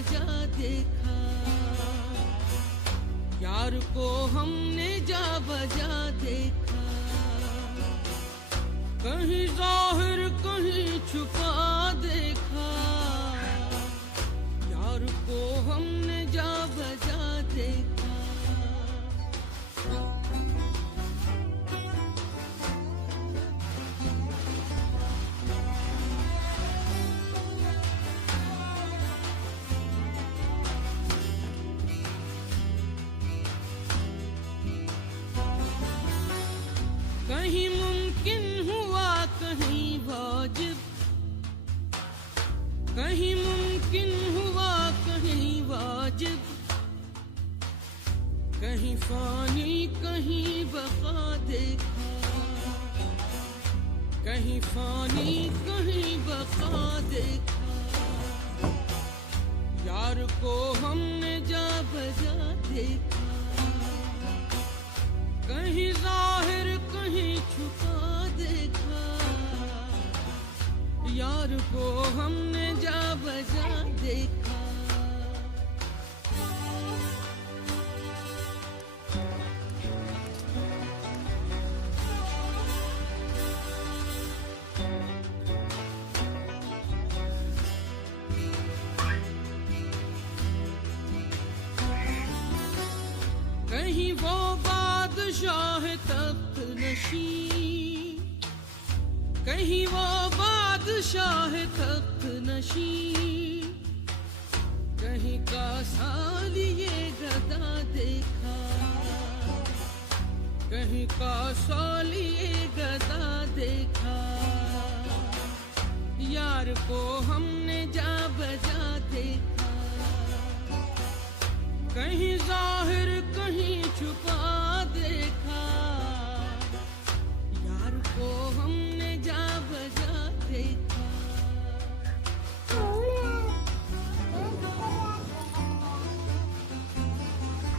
बजा देखा, यार को हमने जा बजा देखा। कहीं जाहिर कहीं छुपा देखा, यार को हमने जा बजा देखा। कहीं मुमकिन हुआ कहीं वाजिब, कहीं मुमकिन हुआ कहीं वाजिब, कहीं फानी कहीं बका देखा, कहीं फानी कहीं बका देखा। यार को हमने जा बजा देखा, कहीं जाहिर कहीं छुपा देखा। यार को हमने जा बजा देखा। कहीं वो बादशाह तख्त नशीं, कहीं वो बादशाह तख्त नशीं, कहीं का सालिए गदा देखा, कहीं का सालिए गदा देखा। यार को हमने जा बजा देखा, कहीं जाहिर कहीं छुपा देखा। यार को हमने जा बजा देखा।